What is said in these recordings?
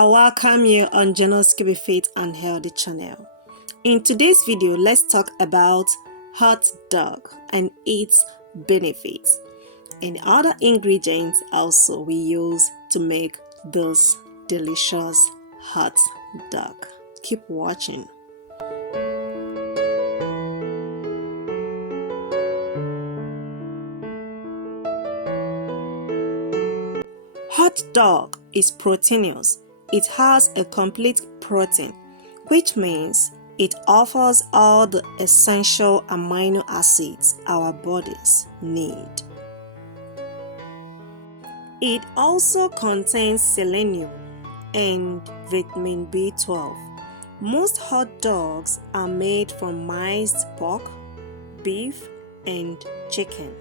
I welcome you on Janosky Fit and Healthy channel. In today's video, let's talk about hot dog and its benefits and other ingredients also we use to make this delicious hot dog. Keep watching. Hot dog is proteinous. It has a complete protein, which means it offers all the essential amino acids our bodies need. It also contains selenium and vitamin B12. Most hot dogs are made from minced pork, beef, and chicken.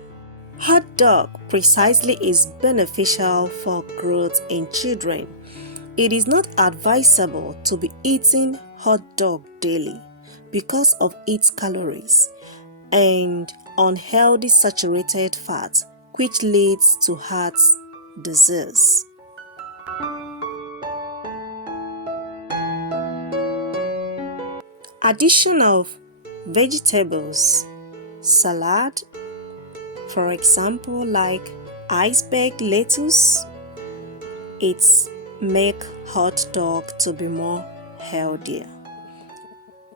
Hot dog precisely is beneficial for growth in children. It is not advisable to be eating hot dog daily because of its calories and unhealthy saturated fat, which leads to heart disease. Addition of vegetables, salad, for example, like iceberg lettuce, it's make hot dog to be more healthier.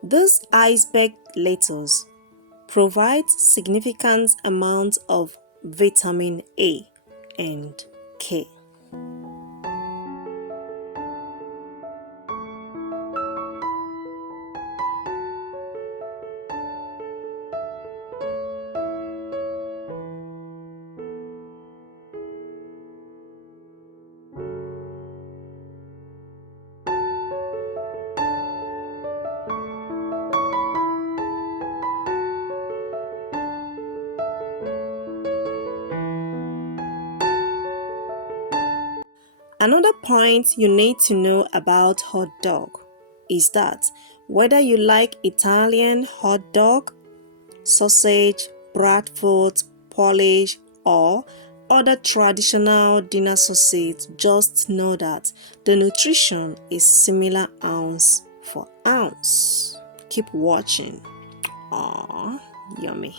This iceberg lettuce provides significant amounts of vitamin A and K. Another point you need to know about hot dog is that whether you like Italian hot dog, sausage, Bradford, Polish, or other traditional dinner sausage, just know that the nutrition is similar ounce for ounce. Keep watching. Aww, yummy.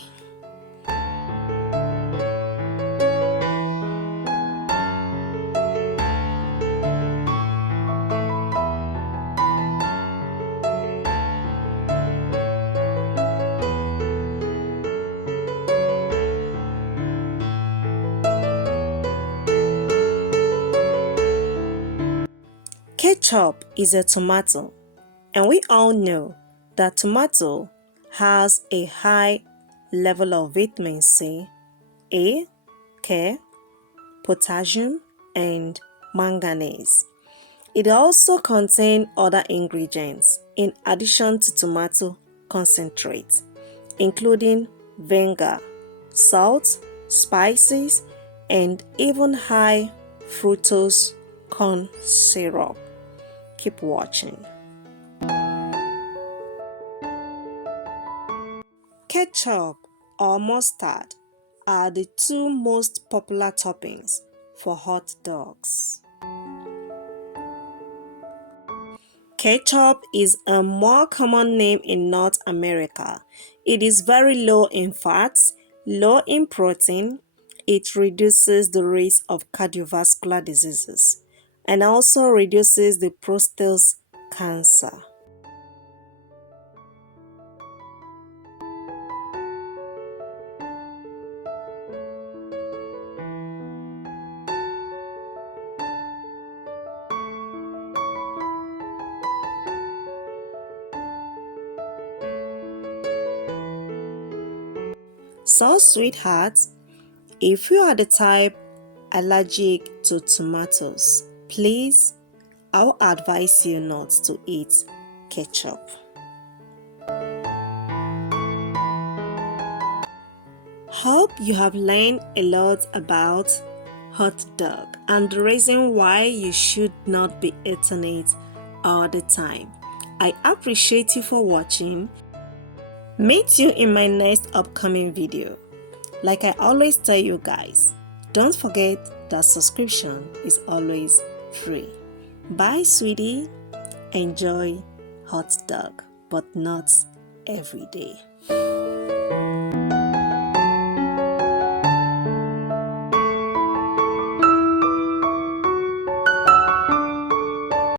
Ketchup is a tomato, and we all know that tomato has a high level of vitamin C, A, K, potassium, and manganese. It also contains other ingredients in addition to tomato concentrate, including vinegar, salt, spices, and even high fructose corn syrup. Keep watching. Ketchup or mustard are the two most popular toppings for hot dogs. Ketchup is a more common name in North America. It is very low in fats, low in protein. It reduces the risk of cardiovascular diseases and also reduces the prostate cancer. So, sweethearts, if you are the type allergic to tomatoes, please, I will advise you not to eat ketchup. Hope you have learned a lot about hot dog and the reason why you should not be eating it all the time. I appreciate you for watching. Meet you in my next upcoming video. Like I always tell you guys, don't forget that subscription is always free. Bye, sweetie. Enjoy hot dog, but not every day.